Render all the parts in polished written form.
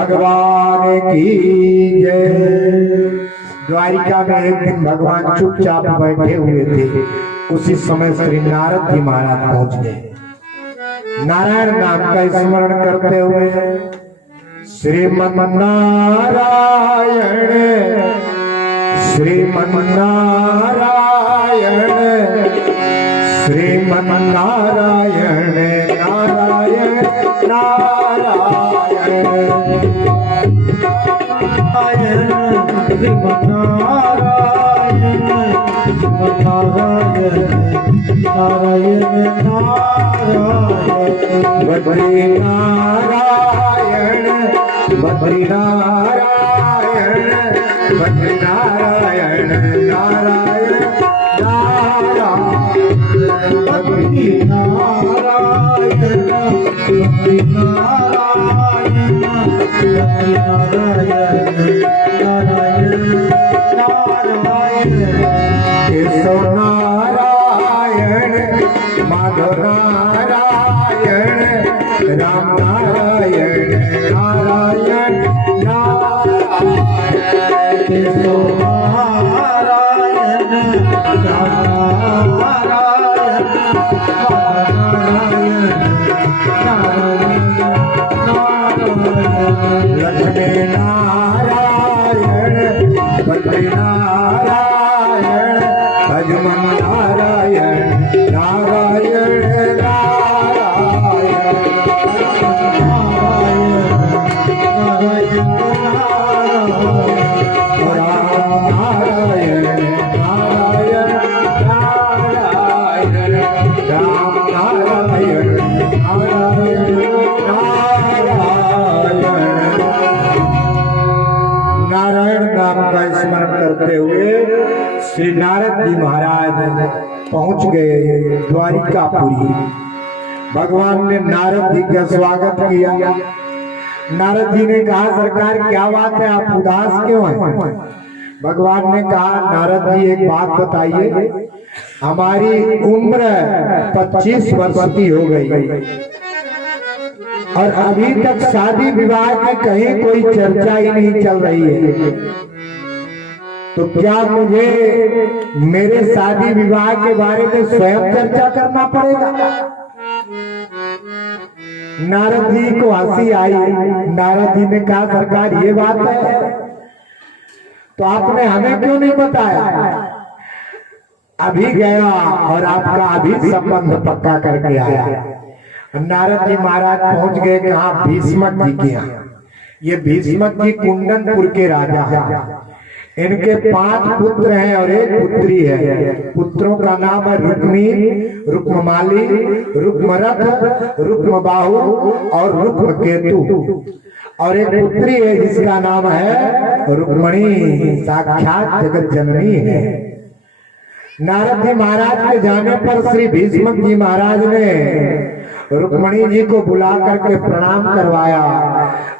भगवान की जय। द्वारिका में एक दिन भगवान चुपचाप बैठे हुए थे। उसी समय श्री नारद जी महाराज पहुंच गए। नारायण नाम का स्मरण करते हुए श्रीमन्नारायण श्रीमन्नारायण श्रीमन्नारायण नारायण नारायण बद्री नारायण बद्री नारायण बद्री नारायण नारायण नारायण बद्री नारायण बद्री नारायण बद्री नारायण नारायण नारायण केशव नारायण माधव नारायण राम नारायण नारायण नारायण केशव नारायण राम नारायण नारायण नारायण लक्ष्मी नारायण बद्री नारायण भजमन नारायण नारायण नारायण नारायण नारायण नारायण नारायण राम नारायण नारायण नारायण नाम का स्मरण करते हुए श्री नारद जी महाराज पहुंच गए द्वारिकापुरी। भगवान ने नारद जी का स्वागत किया। नारद जी ने कहा सरकार क्या बात है, आप उदास क्यों हैं? भगवान ने कहा नारद जी एक बात बताइए, हमारी उम्र 25 वर्ष की हो गई और अभी तक शादी विवाह की कहीं कोई चर्चा ही नहीं चल रही है, तो क्या मुझे मेरे शादी विवाह के बारे में स्वयं चर्चा करना पड़ेगा? नारद जी को हंसी आई। नारद जी ने कहा सरकार ये बात है, तो आपने हमें क्यों नहीं बताया? अभी गया और आपका अभी संबंध पक्का करके आया। नारद जी महाराज पहुंच गए कहाँ? भीष्मक जी के यहाँ। ये भीष्मक जी कुंदनपुर के राजा हैं। इनके 5 पुत्र हैं और एक पुत्री है। पुत्रों का नाम है रुक्मी, रुक्ममाली, रुक्मरथ, रुक्मबाहु और रुक्मकेतु, और एक पुत्री है जिसका नाम है रुक्मणी, साक्षात जगत जननी है। नारद जी महाराज के जाने पर श्री भीष्मक जी महाराज ने रुक्मणी जी को बुला करके प्रणाम करवाया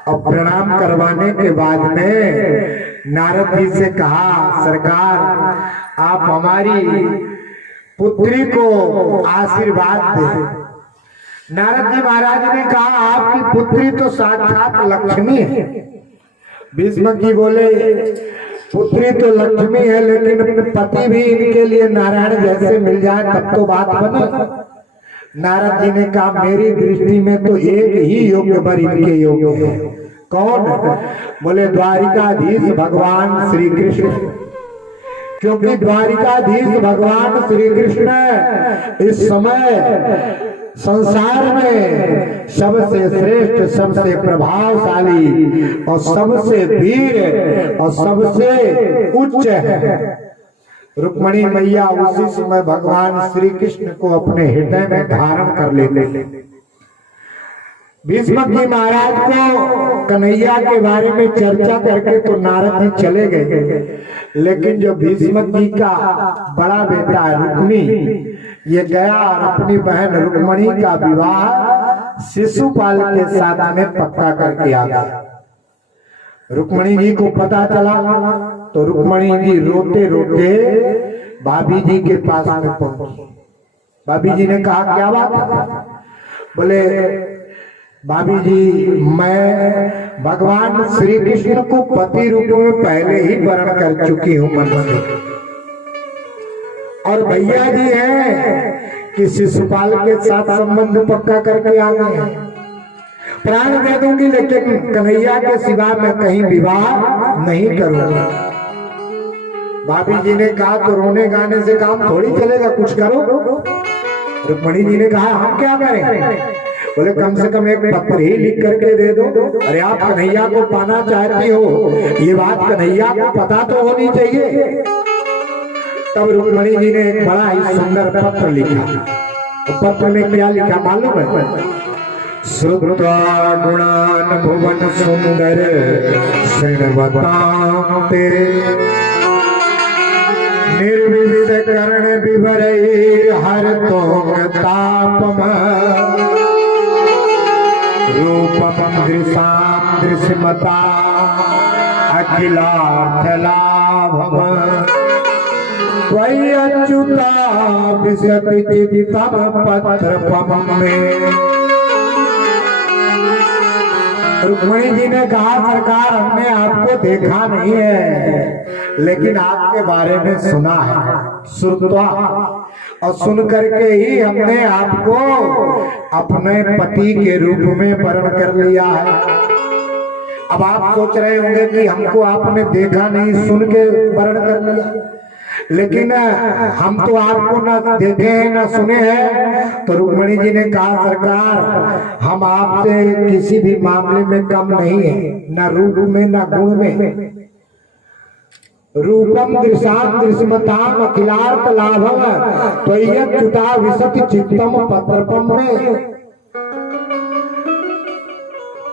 और प्रणाम करवाने के बाद में नारद जी से कहा सरकार आप हमारी पुत्री को आशीर्वाद दें। नारद जी महाराज ने कहा आपकी पुत्री तो साक्षात लक्ष्मी है। भीष्मक जी बोले पुत्री तो लक्ष्मी है लेकिन पति भी इनके लिए नारायण जैसे मिल जाए तब तो बात बने। नारद जी ने कहा मेरी दृष्टि में तो एक ही योग्य वर इनके योग्य है। कौन? बोले द्वारिकाधीश भगवान श्री कृष्ण, क्योंकि द्वारिकाधीश भगवान श्री कृष्ण इस समय संसार में सबसे श्रेष्ठ, सबसे प्रभावशाली और सबसे वीर और सबसे उच्च है। रुक्मणी मैया उसी समय भगवान श्री कृष्ण को अपने हृदय में धारण कर लेते। भीष्मक जी महाराज को कन्हैया के बारे में चर्चा करके तो नारद जी चले गए, लेकिन जो भीष्मक जी का बड़ा बेटा है रुक्मी, ये गया और अपनी बहन रुक्मणी का विवाह शिशुपाल के साथ में पक्का करके आ गया। रुक्मणी जी को पता चला तो रुक्मणी जी रोते रोते भाभी जी के पास में पहुंची। भाभी जी ने कहा क्या बात है? बोले भाभी जी, मैं भगवान श्री कृष्ण को पति रूप में पहले ही वर्ण कर चुकी हूँ मन से। और भैया जी हैं कि शिशुपाल के साथ संबंध पक्का करके आ गए हैं। प्राण दे दूंगी लेकिन कन्हैया के सिवा मैं कहीं विवाह नहीं करूंगी। भाभी जी ने कहा तो रोने गाने से काम थोड़ी चलेगा, कुछ करो। रुक्मणी जी ने कहा हम क्या करें? बोले कम से कम एक पत्र ही लिख करके दे दो। अरे आप कन्हैया को पाना चाहती हो, ये बात कन्हैया को पता तो होनी चाहिए। तब रुक्मणी जी ने एक बड़ा ही सुंदर पत्र लिखा। तो पत्र में क्या लिखा मालूम है? श्रुत्वा गुणान भुवन सुंदर शृण्वतां ते निर्विष कर्ण विभरैर् हरतों तापम रूपम दृशां दृश्यमता अखिलार्थलाभम त्वयि अच्युता विशति चित्तम पत्रपम में। रुक्मणी जी ने कहा सरकार हमने आपको देखा नहीं है लेकिन आपके बारे में सुना है। श्रुत्वा, और सुन करके ही हमने आपको अपने पति के रूप में वर्ण कर लिया है। अब आप सोच रहे होंगे कि हमको आपने देखा नहीं, सुन के वर्ण कर लिया, लेकिन हम तो आपको न देखे हैं न सुने हैं। तो रुक्मणी जी ने कहा सरकार हम आपसे किसी भी मामले में कम नहीं है, न रूप में न गुण में। रूपम दृशां दृश्यमताम अखिलार्थ लाभम त्वय्यच्युता विशति चित्तम पत्रपम में।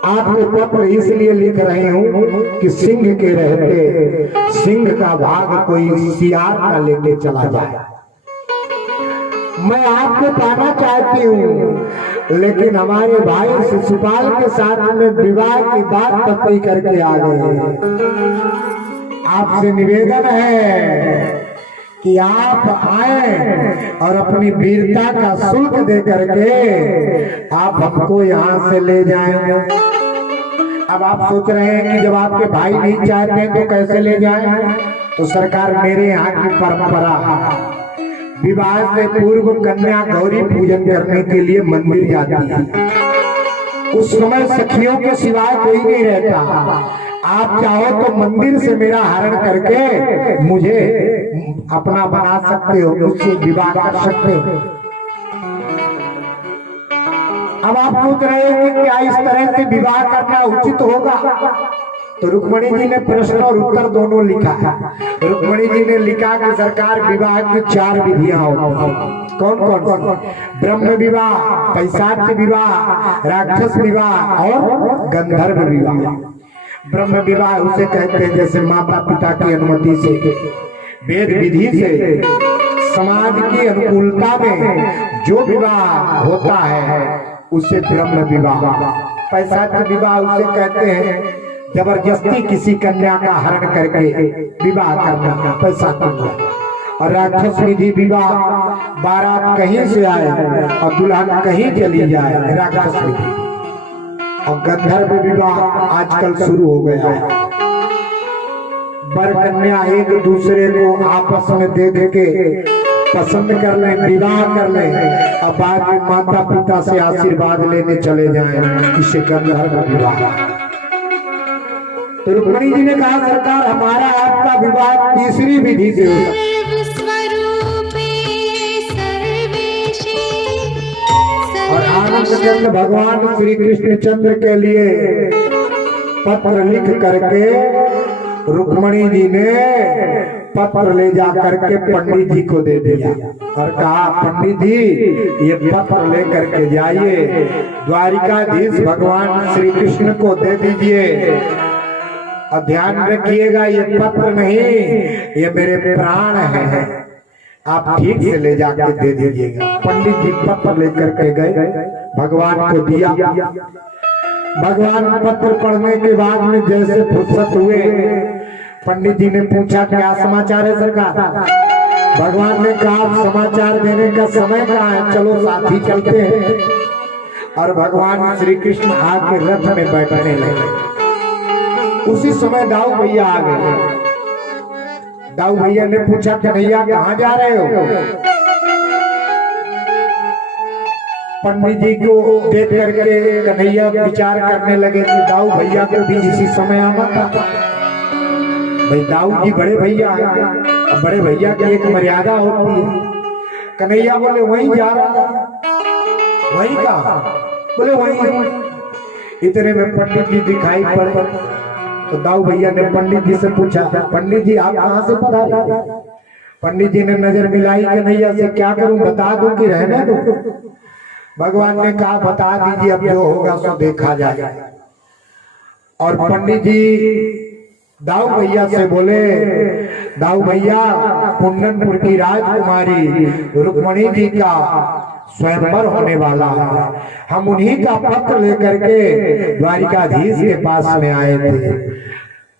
आपको पत्र इसलिए लिख रहे हूं कि सिंह के रहते सिंह का भाग कोई सियार न लेके चला जाए। मैं आपको पाना चाहती हूं लेकिन हमारे भाई शिशुपाल के साथ में विवाह की बात पक्की करके आ गए। आपसे निवेदन है कि आप आए और अपनी वीरता का शुल्क दे करके आप हमको यहाँ से ले जाएं। अब आप सोच रहे हैं कि जब आपके भाई नहीं चाहते तो कैसे ले जाएं? तो सरकार मेरे यहाँ की परंपरा विवाह से पूर्व कन्या गौरी पूजन करने के लिए मंदिर जाती है। उस समय सखियों के सिवाय कोई नहीं रहता। आप चाहो तो मंदिर से मेरा हरण करके मुझे अपना बना सकते हो, मुझसे विवाह कर सकते हो। अब आप सोच रहे हो कि क्या इस तरह से विवाह करना उचित होगा? तो रुक्मणी जी ने प्रश्न और उत्तर दोनों लिखा है। रुक्मणी जी ने लिखा कि सरकार विवाह की 4 विधियां होती। कौन कौन? ब्रह्म विवाह, पैशाच विवाह, राक्षस विवाह और गंधर्व विवाह। ब्रह्म विवाह उसे कहते हैं जैसे माता पिता की अनुमति से, वेद विधि से, समाज की अनुकूलता में जो विवाह होता है उसे ब्रह्म विवाह। पैशाच विवाह उसे कहते हैं जबरदस्ती किसी कन्या का हरण करके विवाह करना, पैशाच विवाह। और राक्षस विधि विवाह, बारात कहीं से आए और दुल्हन कहीं चली जाए, राक्षस विधि। और गंधर्व विवाह आजकल शुरू हो गया है। वर कन्या एक दूसरे को आपस में देख के पसंद कर ले, विवाह कर ले और बाद में माता पिता से आशीर्वाद लेने चले जाएं, इसे गंधर्व विवाह। तो रुक्मणी जी ने कहा सरकार हमारा आपका विवाह तीसरी विधि से होगा। और आनंद चंद्र भगवान श्री कृष्ण चंद्र के लिए पत्र लिख करके रुक्मणी जी ने पत्र ले जा करके पंडित जी को दे दिया और कहा पंडित जी ये पत्र ले करके जाइए, द्वारिकाधीश भगवान श्री कृष्ण को दे दीजिए। और ध्यान रखिएगा ये पत्र नहीं, ये मेरे प्राण हैं, आप ठीक से ले जाकर दे दीजिएगा। पंडित जी पत्र लेकर के गए, भगवान को दिया। भगवान पत्र पढ़ने के बाद में जैसे फुर्सत हुए, पंडित जी ने पूछा क्या समाचार है सरकार? भगवान ने कहा समाचार देने का समय कहाँ है, चलो साथ ही चलते हैं। और भगवान श्री कृष्ण आके रथ में बैठने लगे। उसी समय दाऊ भैया आ गए। दाऊ भैया ने पूछा, कन्हैया कहाँ जा रहे हो? पंडित जी को देख करके कन्हैया विचार करने लगे कि दाऊ भैया को भी इसी समय आना था। भाई दाऊ जी बड़े भैया हैं, बड़े भैया की एक मर्यादा होती है। कन्हैया बोले वहीं जा रहा, वहीं कहा? बोले वहीं। इतने में पंडित जी दिखाई पड़े तो दाऊ भैया ने पंडित जी से पूछा, पंडित जी आप कहाँ से पधारे? पंडित जी ने नजर मिलाई कन्हैया से, क्या करूं, बता दूं कि रहने दूं? भगवान ने कहा बता दीजिए, अब जो होगा सो देखा जाएगा। और पंडित जी दाऊ भैया से बोले, दाऊ भैया कुंदनपुर की राजकुमारी रुक्मणी जी का स्वयंवर होने वाला है, हम उन्हीं का पत्र लेकर के द्वारिकाधीश के पास में आए थे।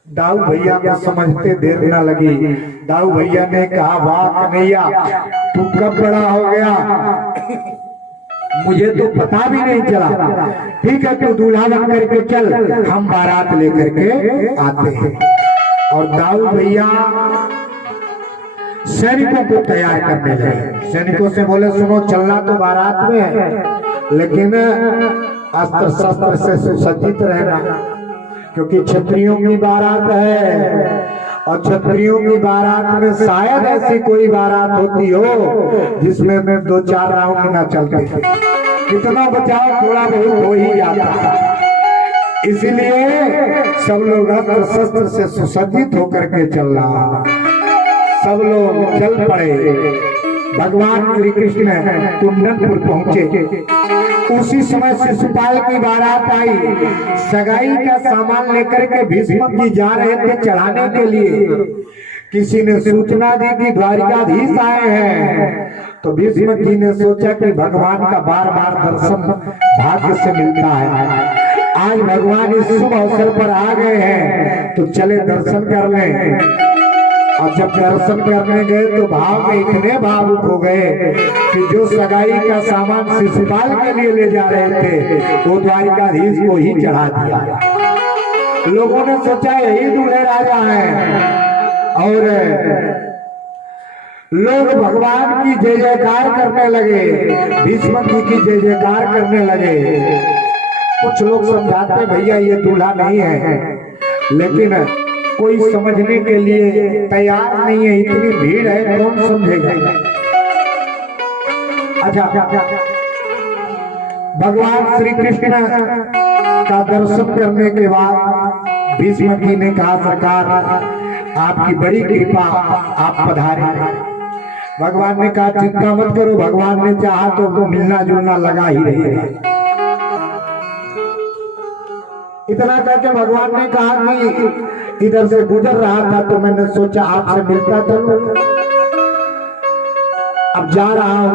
दाऊ भैया को समझते देर न लगी। दाऊ भैया ने कहा, वाह कन्हैया तू कब बड़ा हो गया, मुझे तो पता भी नहीं चला। ठीक है तू दूल्हा बन करके चल, हम बारात लेकर के आते हैं। और दाऊ भैया सैनिकों को तैयार करने लगे। सैनिकों से बोले, सुनो चलना तो बारात में है, लेकिन अस्त्र शस्त्र से सुसज्जित रहना, क्योंकि क्षत्रियों की बारात है। और क्षत्रियों की बारात में शायद ऐसी कोई बारात होती हो जिसमें 2-4 राउंड ना चलते, कितना बचाव थोड़ा बहुत हो ही जाता। इसलिए सब लोग अस्त्र शस्त्र से सुसज्जित होकर के चल रहा। सब लोग चल पड़े। भगवान श्री कृष्ण कुंदनपुर पहुंचे। उसी समय शिशुपाल की बारात आई। सगाई का सामान लेकर के भीष्म जी जा रहे थे चढ़ाने के लिए। किसी ने सूचना दी कि द्वारिकाधीश आए हैं, तो भीष्म जी ने सोचा कि भगवान का बार बार दर्शन भाग्य से मिलता है, आज भगवान इस शुभ अवसर पर आ गए हैं तो चले दर्शन कर लें। और जब दर्शन करने गए तो भाव में इतने भावुक हो गए कि जो सगाई का सामान शिशुपाल के लिए ले जा रहे थे वो द्वारिकाधीश को ही चढ़ा दिया। लोगों ने सोचा यही दूल्हे राजा हैं, और लोग भगवान की जय जयकार करने लगे, भीष्म जी की जय जयकार करने लगे। कुछ लोग समझाते भैया ये दूल्हा नहीं है, लेकिन कोई समझने के लिए तैयार नहीं है, इतनी भीड़ है कौन समझेगा। अच्छा, भगवान श्री कृष्ण का दर्शन करने के बाद भीष्म जी ने कहा, सरकार आपकी बड़ी कृपा, आप पधारे। भगवान ने कहा चिंता मत करो, भगवान ने चाहा तो मिलना जुलना लगा ही रहेगा। इतना कहकर भगवान ने कहा कि इधर से गुजर रहा था तो मैंने सोचा आपसे मिलता चलूं, अब जा रहा हूं,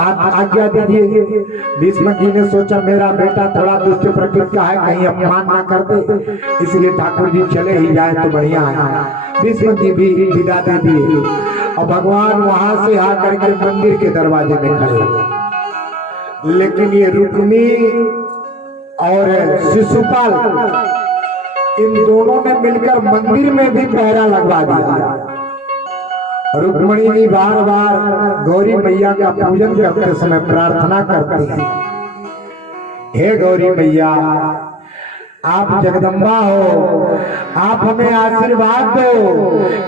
आप आज्ञा दीजिए। भीष्म जी ने सोचा मेरा बेटा थोड़ा दुष्ट प्रकृति का है, कहीं अपमान ना कर दे, इसलिए ठाकुर जी चले ही जाए तो बढ़िया है। भीष्म जी भी विदा दे दिए और भगवान वहां से आकर के मंदिर के दरवाजे में खड़े हुए। लेकिन ये रुक्मी और शिशुपाल इन दोनों ने मिलकर मंदिर में भी पहरा लगवा दिया। रुक्मिणी जी बार बार गौरी मैया का पूजन करते समय प्रार्थना करती है, हे गौरी मैया आप जगदम्बा हो, आप हमें आशीर्वाद दो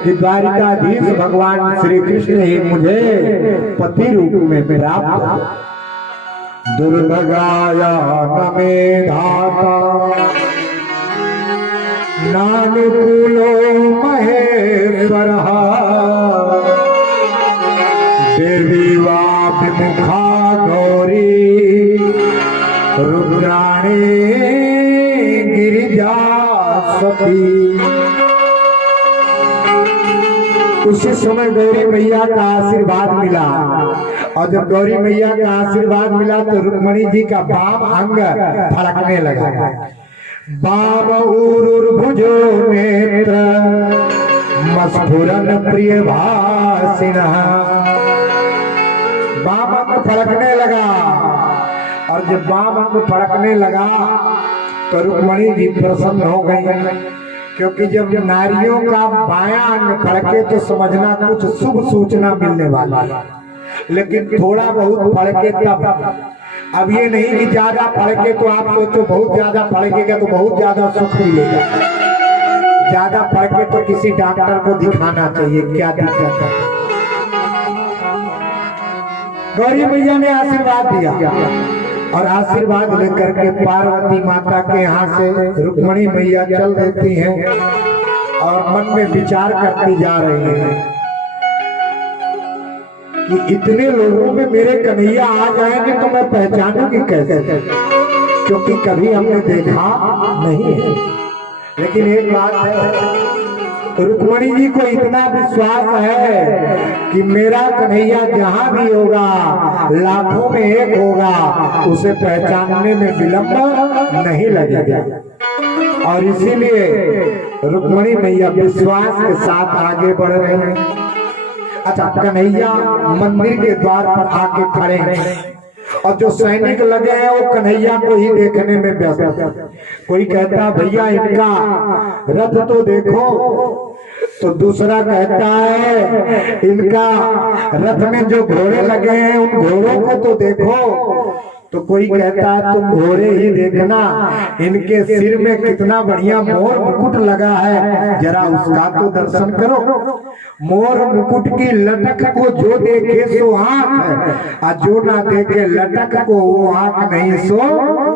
कि द्वारिकाधीश भगवान श्री कृष्ण ही मुझे पति रूप में प्राप्त हो। दुर्भगाया न मे धाता नानुकूलो महेश्वर देवी वाभिमुखा गौरी रुद्राणी गिरिजा सती। उसी समय गौरी मैया का आशीर्वाद मिला, और जब गौरी मैया का आशीर्वाद मिला तो रुक्मिणी जी का बाम अंग फड़कने लगा। बाम उरुर्भुजो नेत्र मस्फुरन प्रिय भासिनः, बाम अंग फड़कने लगा और जब बाम अंग फड़कने लगा तो रुक्मणी जी प्रसन्न हो गई, क्योंकि जब नारियों का बायां अंग फड़के तो समझना कुछ शुभ सूचना मिलने वाला है, लेकिन थोड़ा बहुत फड़के तब। अब ये नहीं कि ज्यादा फड़के तो आप सोचो बहुत ज्यादा फड़केगा तो बहुत ज्यादा सुख मिलेगा, ज्यादा फड़के तो किसी डॉक्टर को दिखाना चाहिए, क्या दिक्कत है। गौरी मैया ने आशीर्वाद दिया और आशीर्वाद लेकर के पार्वती माता के यहाँ से रुक्मणी मैया चल देती हैं और मन में विचार करती जा रही हैं कि इतने लोगों में मेरे कन्हैया आ जाएंगे तो मैं पहचानूंगी कैसे, क्योंकि कभी हमने देखा नहीं है। लेकिन एक बात है, रुक्मणी जी को इतना विश्वास है कि मेरा कन्हैया जहां भी होगा, लाखों में एक होगा, उसे पहचानने में विलंब नहीं लगेगा। और इसीलिए रुक्मणी मैया विश्वास के साथ आगे बढ़ रहे हैं। अच्छा, कन्हैया मंदिर के द्वार पर आके खड़े हैं और जो सैनिक लगे हैं वो कन्हैया को ही देखने में व्यस्त। कोई कहता भैया इनका रथ तो देखो, तो दूसरा कहता है इनका रथ में जो घोड़े लगे हैं उन घोड़ों को तो देखो, तो कोई कहता है तुम घोड़े ही देखना, इनके सिर में कितना बढ़िया मोर मुकुट लगा है, जरा उसका तो दर्शन करो। मोर मुकुट की लटक को जो देखे सो आंख है, और जो ना देखे लटक को वो आंख नहीं सो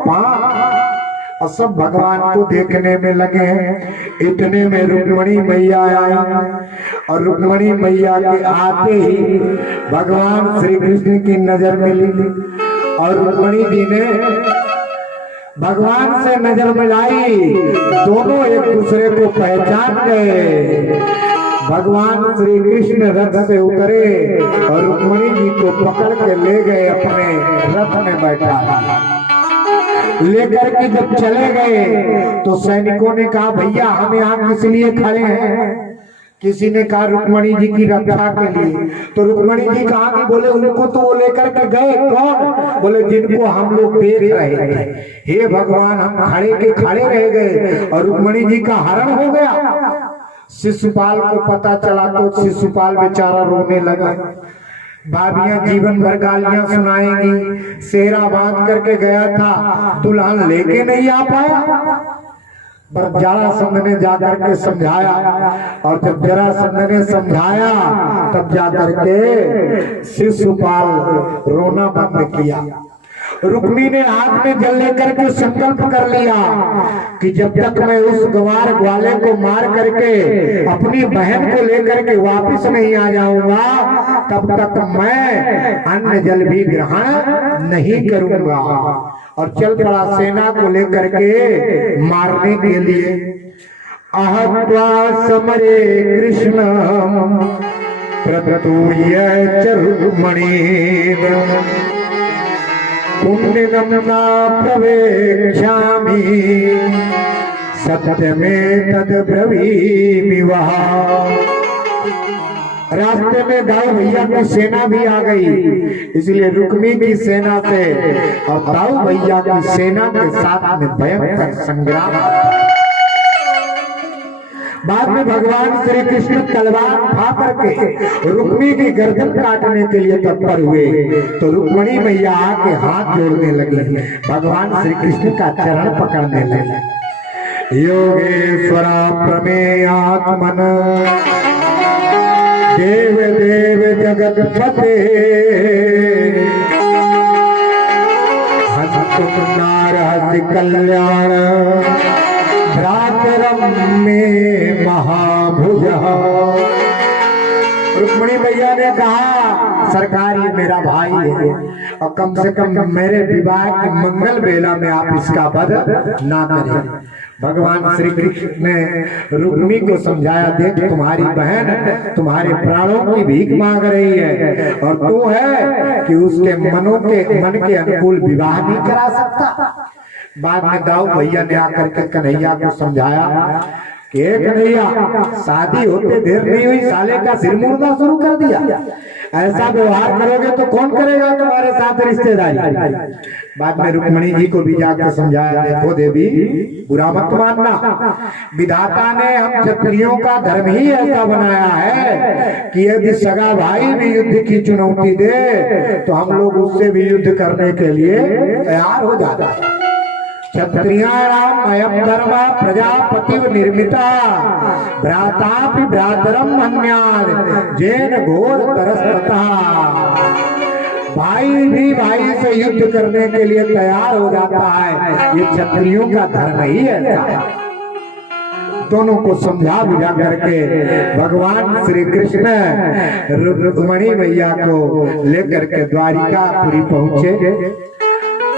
पांख। और सब भगवान को देखने में लगे हैं। इतने में रुक्मणी मैया आई और रुक्मणी मैया के आते ही भगवान श्री कृष्ण की नजर मिली और रुक्मणी जी ने भगवान से नजर मिलाई। दोनों एक दूसरे को पहचान गए। भगवान श्री कृष्ण रथ से उतरे और रुक्मणी जी को पकड़ के ले गए, अपने रथ में बैठा लेकर के जब चले गए तो सैनिकों ने कहा भैया हम यहाँ किस लिए खड़े हैं? किसी ने कहा रुक्मणी जी की रक्षा के लिए। तो रुक्मणी जी कहा कि बोले उनको तो वो लेकर के गए, कौन? बोले जिनको हम लोग देख रहे थे। हे भगवान, हम खड़े के खड़े रह गए और रुक्मणी जी का हरण हो गया। शिशुपाल को पता चला तो शिशुपाल बेचारा रोने लगा। भाभियां जीवन भर गालियां सुनाएंगी, सेहरा बांध करके गया था, दुल्हन लेके नहीं आ पाया। पर जरासंध ने जाकर के समझाया और जब जरासंध ने समझाया तब जाकर के शिशुपाल रोना बंद किया। रुक्मी ने हाथ में जल लेकर के संकल्प कर लिया कि जब तक मैं उस गवार ग्वाले को मार करके अपनी बहन को लेकर के वापस नहीं आ जाऊंगा तब तक मैं अन्न जल भी ग्रहण नहीं करूंगा। और चल पड़ा सेना को लेकर के मारने के लिए। अहत्वा समरे कृष्ण प्रतूय रुक्मणी पुण्यम न प्रवेक्ष्यामि सत्यमें तद ब्रवीमि वः। रास्ते में दाऊ भैया की सेना भी आ गई, इसलिए रुक्मी की सेना से और दाऊ भैया की सेना के साथ में भयंकर संग्राम। बाद में भगवान श्री कृष्ण तलवार उठा करके रुक्मी की गर्दन काटने के लिए तत्पर हुए तो रुक्मणी मैया आके हाथ जोड़ने लगी, भगवान श्री कृष्ण का चरण पकड़ने लगी। योगेश्वरा प्रमेयात्मन देव देव जगतपते हंसि कल्याण भ्रातरम में महाभुज। रुक्मणी मैया ने कहा सरकार ये मेरा भाई है और कम से कम मेरे विवाह की मंगल बेला में आप इसका वध ना करें। भगवान श्री कृष्ण ने रुक्मी को समझाया, देख तुम्हारी बहन तुम्हारे प्राणों की भीख मांग रही है और तू है कि उसके मन के अनुकूल विवाह नहीं करा सकता। बाद में दाऊ भैया ने आकर के कन्हैया को समझाया कि कन्हैया शादी होते देर नहीं हुई, साले का सिर मुड़ना शुरू कर दिया। ऐसा व्यवहार करोगे तो कौन करेगा तुम्हारे साथ रिश्तेदारी। बाद में रुक्मणी जी को भी जाकर समझाया, देखो देवी बुरा मत मानना, विधाता ने हम क्षत्रियों का धर्म ही ऐसा बनाया है कि यदि सगा भाई भी युद्ध की चुनौती दे तो हम लोग उससे भी युद्ध करने के लिए तैयार हो जाते हैं। क्षत्रियाणाम अयं धर्म प्रजापति निर्मिता भ्रातापि भ्रातरम मन्यात् जेन घोर तरसता। भाई भी भाई से युद्ध करने के लिए तैयार हो जाता है, ये क्षत्रियों का धर्म ही ऐसा है। दोनों को समझा बुझा करके भगवान श्री कृष्ण रुक्मणी मैया को लेकर के द्वारिकापुरी पहुंचे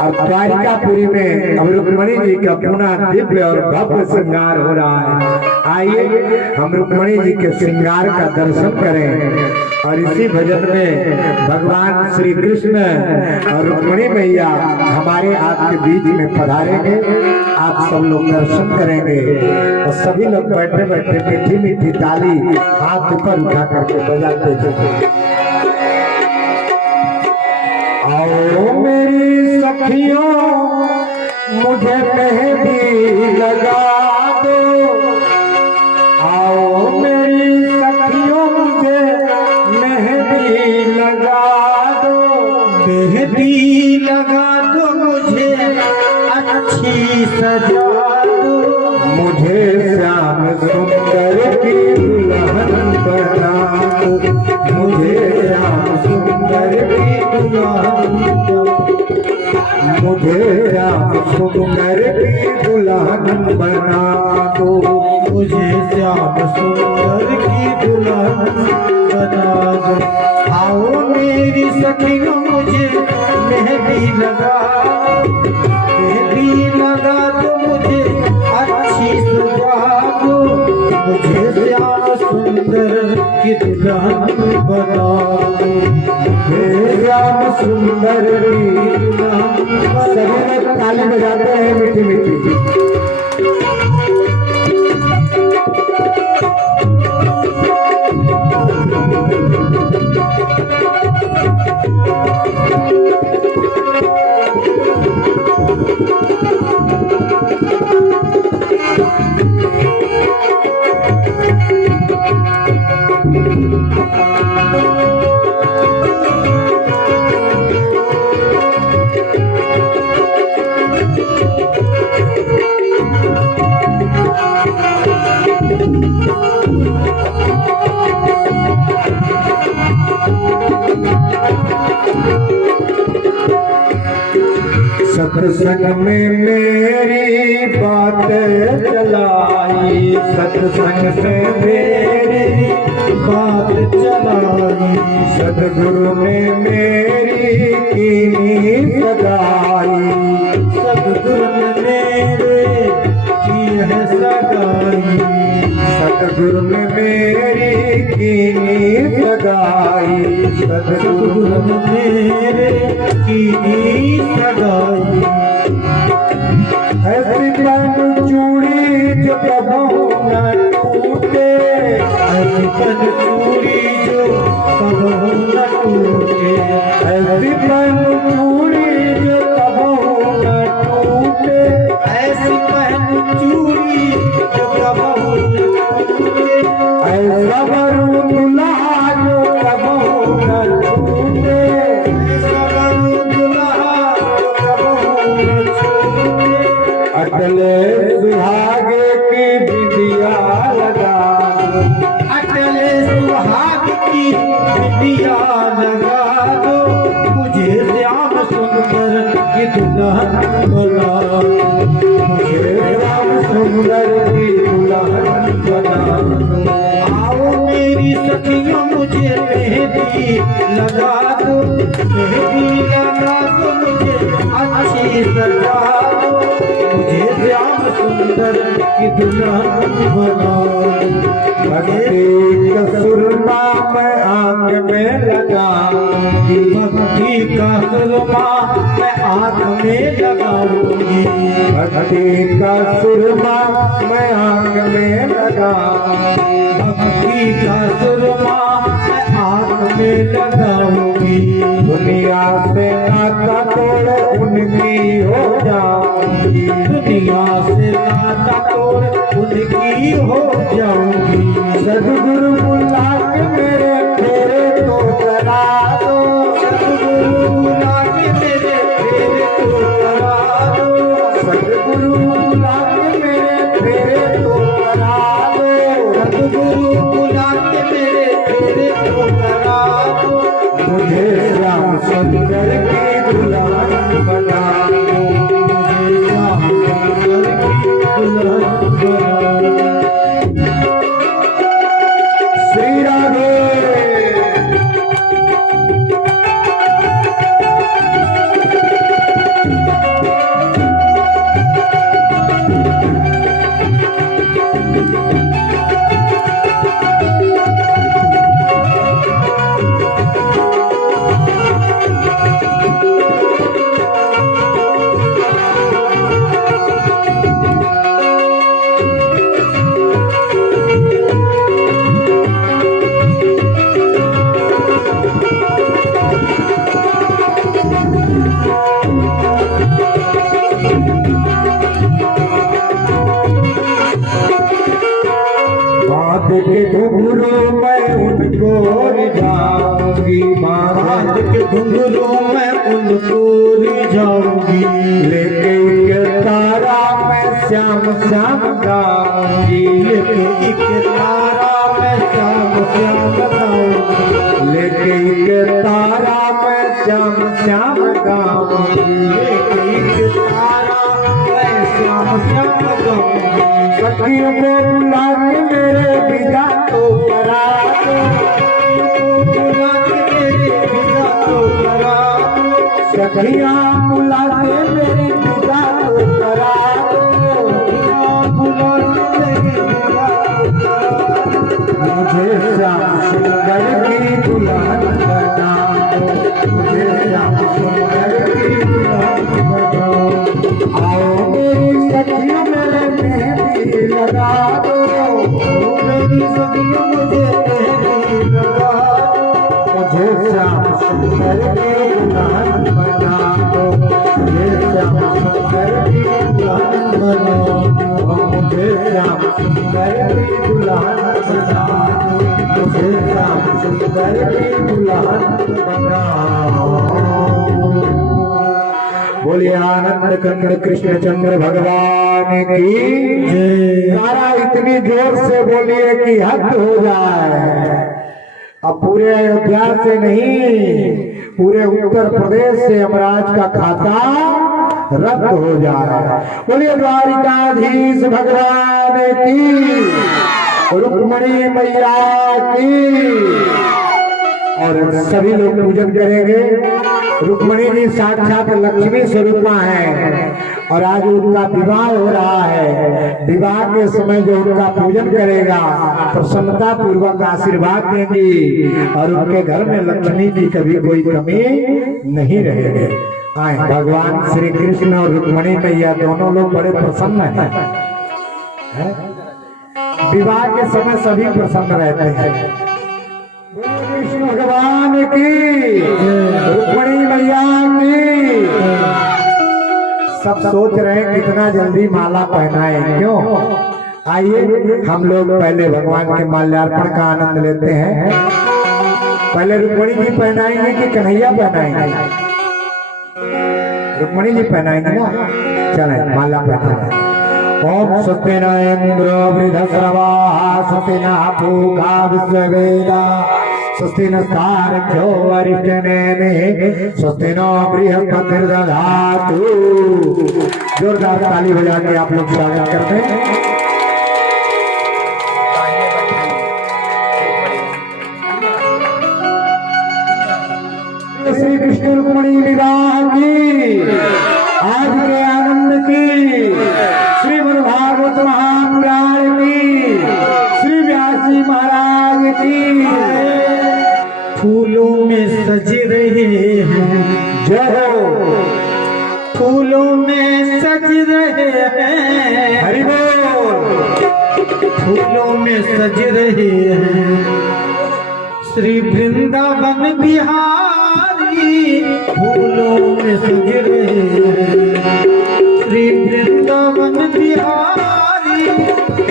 और द्वारिकापुरी में अब रुक्मणी जी का पुनः दिव्य और भव्य श्रृंगार हो रहा है। आइए हम रुक्मणी जी के श्रृंगार का दर्शन करें और इसी भजन में भगवान श्री कृष्ण और रुक्मणी मैया हमारे आपके बीच में पधारेंगे। आप सब लोग दर्शन करेंगे और सभी लोग बैठे बैठे मीठी मीठी ताली हाथ ऊपर उठा करके बजाते थे। आओ मेरी सखियों मुझे मेहंदी लगा दो, आओ मेरी सखियों मुझे मेहंदी लगा दो, मेहंदी लगा दो मुझे अच्छी सजा दो, मुझे श्याम सुंदर की दुल्हन बना दो, मुझे श्याम सुंदर की मुझे श्याम सुंदर की दुल्हन बना दो, मुझे श्याम सुंदर की दुल्हन बना दो। आओ मेरी सखियों मुझे मेहंदी लगा दो, मुझे अच्छी सजा दो, मुझे श्याम सुंदर की दुल्हन बना दो, श्याम सुंदर की सभी लोग ताली बजाते हैं मीठी मीठी। सत्संग में मेरी बात चलाई, सत्संग से मेरी बात चलाई, सदगुरु ने मेरी कीनी सगाई, सदगुरु ने मेरे की है सगाई, सदगुरु ने मेरी कीनी सगाई, सदगुरु ने मेरे कीनी सगाई। ऐसी पन चूड़ी जो कबहू न टूटे, ऐसी पन चूड़ी जो कबहू न टूटे, ऐसी पन चूड़ी जो कबहू न टूटे, ऐसी पन चूड़ी जो कबहू न टूटे, ऐसा बरू दुल्हा जो कबहू न टूटे, ऐसा बरू दुल्हा जो कबहू न टूटे, अटले सुहागे की बिंदिया लगा दो, अटले सुहाग की बिंदिया लगा दो, मुझे श्याम सुंदर की दुल्हन बना दो, मुझे श्याम सुंदर की दुल्हन बना दो। आओ मेरी सखियों मुझे मेहंदी लगा दो, मेहंदी लगा दो, मुझे अच्छी सजा दो, मुझे श्याम सुंदर की दुल्हन बना दो। भक्ति का सुरमा मैं आंख में लगाऊंगी, भक्ति का सुरमा मैं आंख में लगाऊंगी, भक्ति का सुरमा मैं आंख में लगाऊंगी, भक्ति का सुरमा मैं आंख में लगाऊंगी, दुनिया से नाता तोड़ उनकी हो जाऊंगी, दुनिया से नाता तोड़ उनकी हो जाऊंगी। सदगुरु बुला के मेरे फेरे तो करा दो, सदगुरु बुला के मेरे फेरे तो करा दो, सदगुरु बुला के मेरे फेरे तो करा दो, सदगुरु बुला के मेरे फेरे तो करा दो। मुझे श्याम सुंदर की दुल्हन बना दो, मुझे श्याम सुंदर की दुल्हन बना दो। श्री राधे। के घुंघरू मैं उनको रिझाऊंगी, हाथ के घुंघरू मैं उनको रिझाऊंगी, लेके एक तारा मैं श्याम श्याम गाऊंगी, लेके एक तारा मैं श्याम श्याम गाऊंगी, लेके एक तारा मैं श्याम श्याम गाऊंगी, लेके एक तारा मैं श्याम श्याम गाऊंगी। सखियों को बुला के मेरे विदा तो करा दो, बुला के मेरे विदा तो करा दो, सखियां बुला के मेरे विदा तो करा दो, बुला के मेरे विदा तो करा दो। मुझे श्याम सुंदर की दुल्हन बना दो, मुझे श्याम सुंदर की दुल्हन बना दो। आओ मेरी सखियों मेरे मेहंदी लगा दो, मेरी सखियों मुझे मेहंदी लगा दो, मुझे श्याम सुंदर की दुल्हन बना दो, मुझे श्याम सुंदर की दुल्हन बना दो, मुझे श्याम सुंदर की दुल्हन बना दो, मुझे श्याम सुंदर की दुल्हन बना दो। बोलिए आनंद कंद कृष्ण चंद्र भगवान की जय। नारा इतनी जोर से बोलिए कि हद हो जाए। अब पूरे अयोध्या से नहीं, पूरे उत्तर प्रदेश से यमराज का खाता रद्द हो जाए। बोलिए द्वारिकाधीश भगवान की, रुक्मणी मैया की। और सभी लोग पूजन करेंगे। रुक्मणी जी साक्षात लक्ष्मी स्वरूपा है और आज उनका विवाह हो रहा है। विवाह के समय जो उनका पूजन करेगा प्रसन्नता पूर्वक आशीर्वाद देंगी और उनके घर में लक्ष्मी की कभी कोई कमी नहीं रहेगी। आए भगवान श्री कृष्ण और रुक्मणी मैया दोनों लोग बड़े प्रसन्न हैं। विवाह के समय सभी प्रसन्न रहते हैं। कृष्ण भगवान की, रुक्मणी मैया की। सब सोच रहे हैं कितना जल्दी माला पहनाएं, क्यों? आइए हम लोग पहले भगवान के माल्यार्पण का आनंद लेते हैं। पहले रुक्मणी जी पहनाएंगे कि कन्हैया पहनाएंगे? रुक्मणी जी पहनाएंगे ना, चले माला पहनाएंगे। ओम स्वस्ति न इंद्रो वृद्धश्रवाः स्वस्ति न पूषा विश्ववेदाः स्वस्ति नस्तार्क्ष्यो अरिष्टनेमिः स्वस्ति नो बृहस्पतिर्दधातु। जोरदार ताली बजा के आप लोग स्वागत करते हैं। श्री कृष्ण रुक्मणी विवाह की, आज के आनंद की, श्रीमद् भागवत महापुराण की, श्री व्यास जी महाराज की। फूलों में सज रहे हैं, जय हो। फूलों में सज रहे हैं, हरि बोल। फूलों में सज रहे हैं, श्री वृंदावन बिहारी फूलों में सज रहे हैं। श्री वृंदावन बिहारी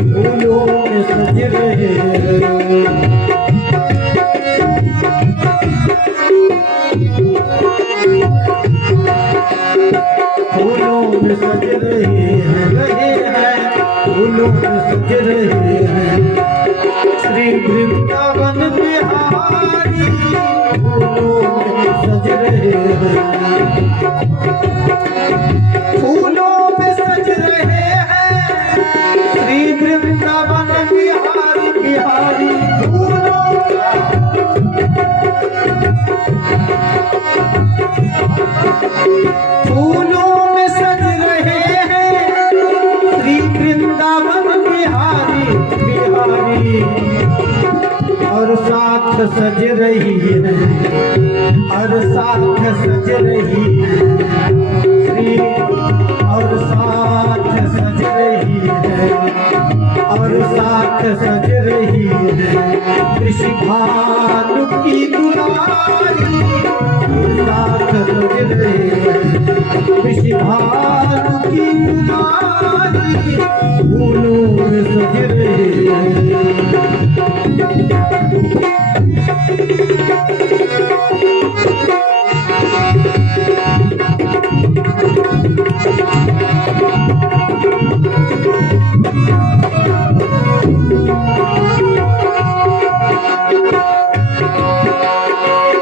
फूलों में सज रहे हैं। फूलों में सज रहे हैं, फूलों में सज रहे हैं। श्री वृंदावन बिहारी फूलों में सज रहे हैं। फूलों में सज रहे हैं श्री वृंदावन बिहारी बिहारी फूलों में सज रहे हैं श्री वृंदावन बिहारी बिहारी। और साथ सज रही है, और साथ सज रही है श्री, और साथ सज रही है, और साथ सज रही है वृषभानु की दुलारी। साथ सज रही है वृषभानु की दुलारी फूलों में सज रही है।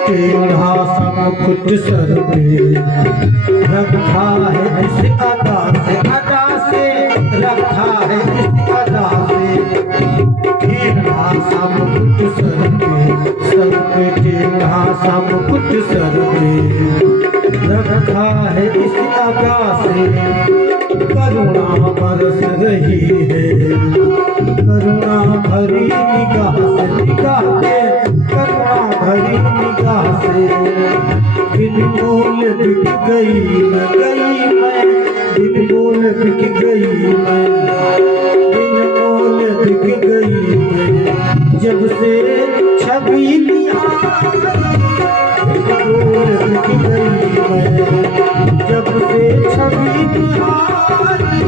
टेढ़ा सा मुकुट सर पे रखा है इस अदा से, अदा से रखा है इस अदा से। टेढ़ा सा मुकुट सर पे टेढ़ा सा मुकुट सर पे रखा है इस अदा से। करुणा बरस रही है, करुणा भरी निगाह से, निगाह से करुणा भरी निगाह से। बिन बोल बिक गई मैं, बिन बोल बिक गई मैं, बिन बोल बिक गई मैं। जब से छवि निहारी बिन बोल बिक गई मैं, जब से छवि निहारी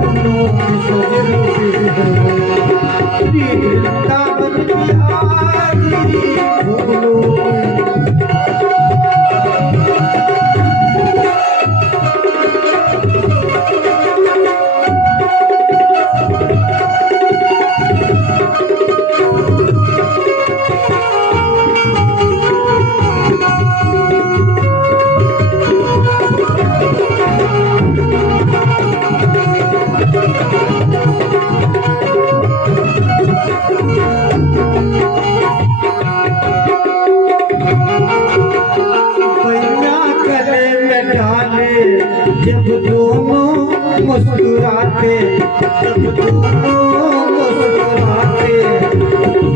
फूलों में सज रहे हैं। श्री वृंदावन बिहारी फूलों में जब दोनों मुस्कुराते, जब दोनों मुस्कुराते,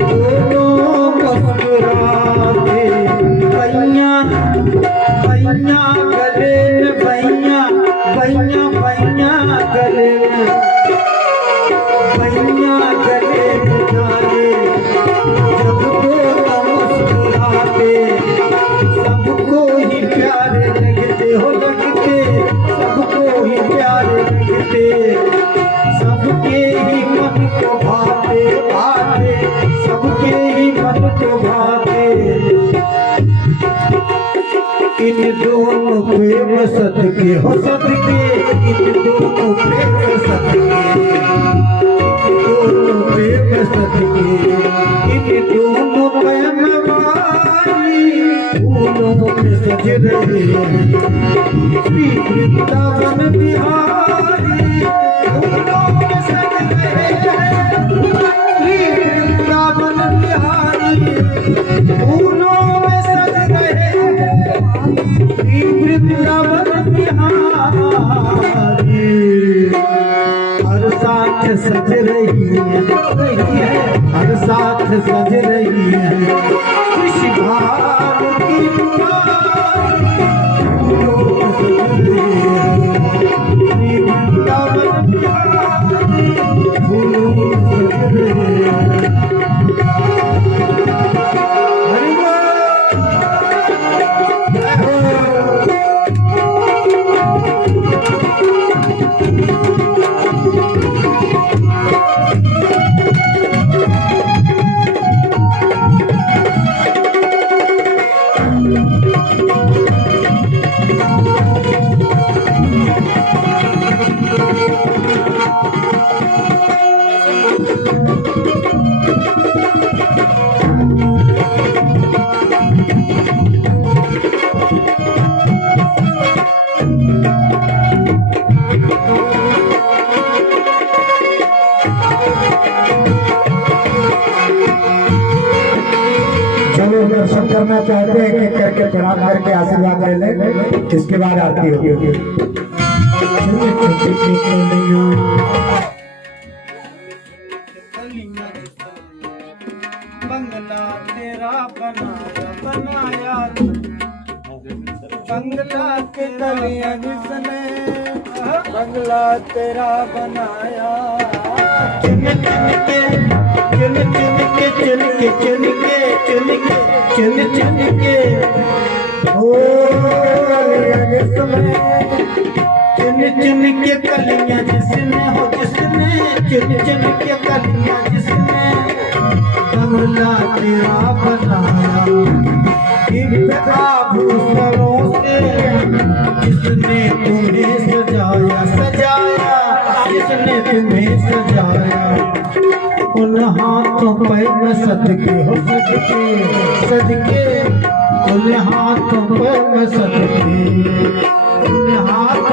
दोनों मुस्कुराते। भैया भैया गले में, भैया भैया भैया गले में, भैया गले में डाले। जब दोनों मुस्कुराते सबको ही प्यारे लगते हो, लगते सबको ही प्यारे लगते। सबके ही मन को भाते, भाते सबके ही मन को भाते। इन दोनों प्रेम सदके हो, सदके इन दोनों प्रेम सदके, इन दोनों प्रेम सदके, इन दोनों प्रेम फूलों में सज रहे हैं। श्री वृंदावन बिहारी फूलों में सज रहे हैं। श्री वृंदावन बिहारी फूलों में सज रहे हैं। श्री वृंदावन बिहारी हर साथ सज रही है, हर साथ सज रही है वृषभानु की दुलारी फूलों में सज रही है। श्री वृंदावन बिहारी फूलों में सज रही है। करना चाहते हैं कि करके प्रणाम करके आशीर्वाद ले ले, इसके बाद आरती होगी। बंगला तेरा बनाया बनाया, बंगला के कलियां जिसने बंगला तेरा बनाया। चुन चुन के चुन चुन के चुन के चुन के चुन के चुन चुन के ओ कलियां जिसने चुन चुन के कलियां जिसने हो जिसने चुन चुन के कलियां जिसने बंगला तेरा बनाया। आभूषणों से जिसने तुम्हें सजाया सजाया, जिसने तुम्हें सजाया। उन हाथों पर मैं सदके हो सदके सदके, उन हाथों पर मैं सदके, उन हाथ